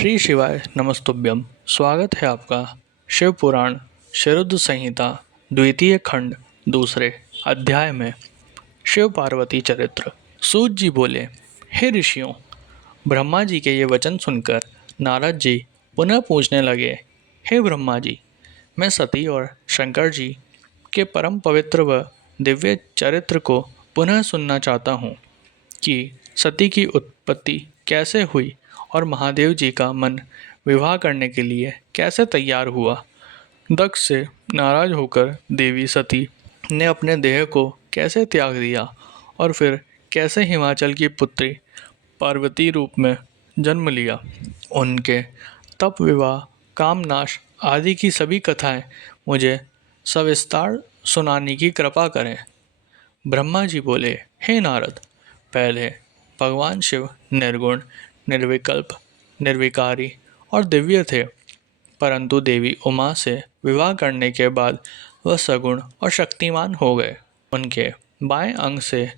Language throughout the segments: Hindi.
श्री शिवाय नमस्तुभ्यम। स्वागत है आपका शिव पुराण शरद संहिता द्वितीय खंड दूसरे अध्याय में। शिव पार्वती चरित्र। सूत जी बोले, हे ऋषियों, ब्रह्मा जी के ये वचन सुनकर नारद जी पुनः पूछने लगे, हे ब्रह्मा जी, मैं सती और शंकर जी के परम पवित्र व दिव्य चरित्र को पुनः सुनना चाहता हूँ कि सती की उत्पत्ति कैसे हुई और महादेव जी का मन विवाह करने के लिए कैसे तैयार हुआ। दक्ष से नाराज होकर देवी सती ने अपने देह को कैसे त्याग दिया और फिर कैसे हिमाचल की पुत्री पार्वती रूप में जन्म लिया। उनके तप, विवाह, कामनाश आदि की सभी कथाएं मुझे सविस्तार सुनाने की कृपा करें। ब्रह्मा जी बोले, हे नारद, पहले भगवान शिव निर्गुण, निर्विकल्प, निर्विकारी और दिव्य थे, परंतु देवी उमा से विवाह करने के बाद वह सगुण और शक्तिमान हो गए। उनके बाएं अंग से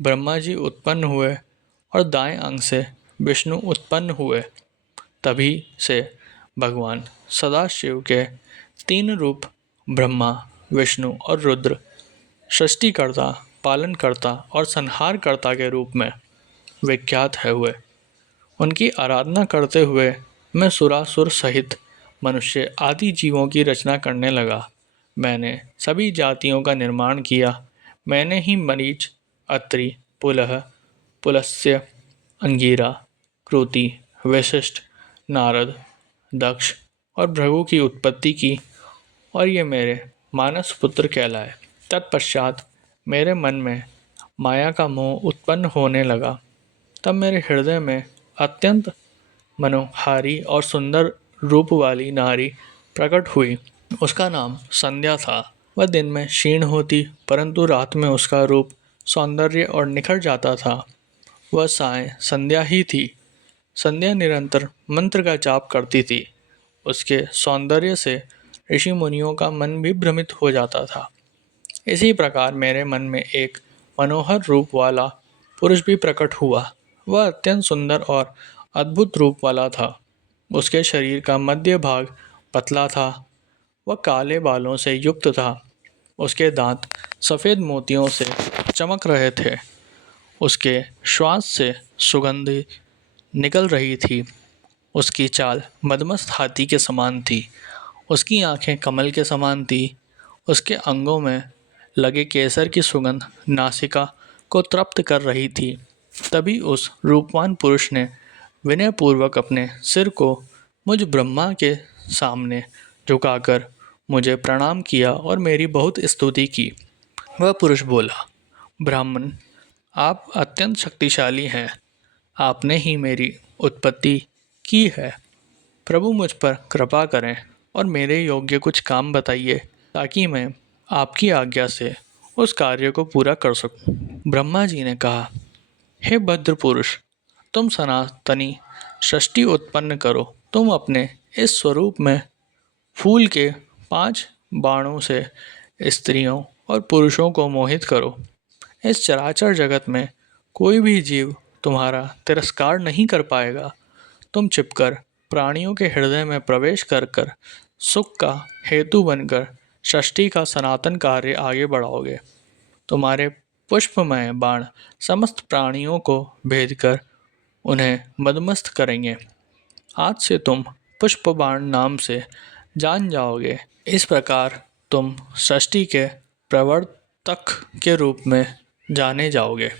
ब्रह्मा जी उत्पन्न हुए और दाएं अंग से विष्णु उत्पन्न हुए। तभी से भगवान सदाशिव के तीन रूप ब्रह्मा, विष्णु और रुद्र सृष्टिकर्ता, पालनकर्ता और संहारकर्ता के रूप में विख्यात है हुए। उनकी आराधना करते हुए मैं सुरासुर सहित मनुष्य आदि जीवों की रचना करने लगा। मैंने सभी जातियों का निर्माण किया। मैंने ही मरीच, अत्रि, पुलह, पुलस्त्य, अंगिरा, कृति, वशिष्ठ, नारद, दक्ष और भृगु की उत्पत्ति की और ये मेरे मानस पुत्र कहलाए। तत्पश्चात मेरे मन में माया का मोह उत्पन्न होने लगा। तब मेरे हृदय में अत्यंत मनोहारी और सुंदर रूप वाली नारी प्रकट हुई। उसका नाम संध्या था। वह दिन में क्षीण होती, परंतु रात में उसका रूप, सौंदर्य और निखर जाता था। वह साय संध्या ही थी। संध्या निरंतर मंत्र का जाप करती थी। उसके सौंदर्य से ऋषि मुनियों का मन भी भ्रमित हो जाता था। इसी प्रकार मेरे मन में एक मनोहर रूप वाला पुरुष भी प्रकट हुआ। वह अत्यंत सुंदर और अद्भुत रूप वाला था। उसके शरीर का मध्य भाग पतला था। वह काले बालों से युक्त था। उसके दांत सफ़ेद मोतियों से चमक रहे थे। उसके श्वास से सुगंध निकल रही थी। उसकी चाल मदमस्त हाथी के समान थी। उसकी आंखें कमल के समान थी। उसके अंगों में लगे केसर की सुगंध नासिका को तृप्त कर रही थी। तभी उस रूपवान पुरुष ने विनयपूर्वक अपने सिर को मुझ ब्रह्मा के सामने झुकाकर मुझे प्रणाम किया और मेरी बहुत स्तुति की। वह पुरुष बोला, ब्राह्मण, आप अत्यंत शक्तिशाली हैं। आपने ही मेरी उत्पत्ति की है। प्रभु, मुझ पर कृपा करें और मेरे योग्य कुछ काम बताइए ताकि मैं आपकी आज्ञा से उस कार्य को पूरा कर सकूं। ब्रह्मा जी ने कहा, हे भद्र पुरुष, तुम सनातनी सृष्टि उत्पन्न करो। तुम अपने इस स्वरूप में फूल के 5 बाणों से स्त्रियों और पुरुषों को मोहित करो। इस चराचर जगत में कोई भी जीव तुम्हारा तिरस्कार नहीं कर पाएगा। तुम छिपकर प्राणियों के हृदय में प्रवेश कर कर सुख का हेतु बनकर सृष्टि का सनातन कार्य आगे बढ़ाओगे। तुम्हारे पुष्पमय बाण समस्त प्राणियों को भेद कर उन्हें मदमस्त करेंगे। आज से तुम पुष्पबाण नाम से जान जाओगे। इस प्रकार तुम सृष्टि के प्रवर्तक के रूप में जाने जाओगे।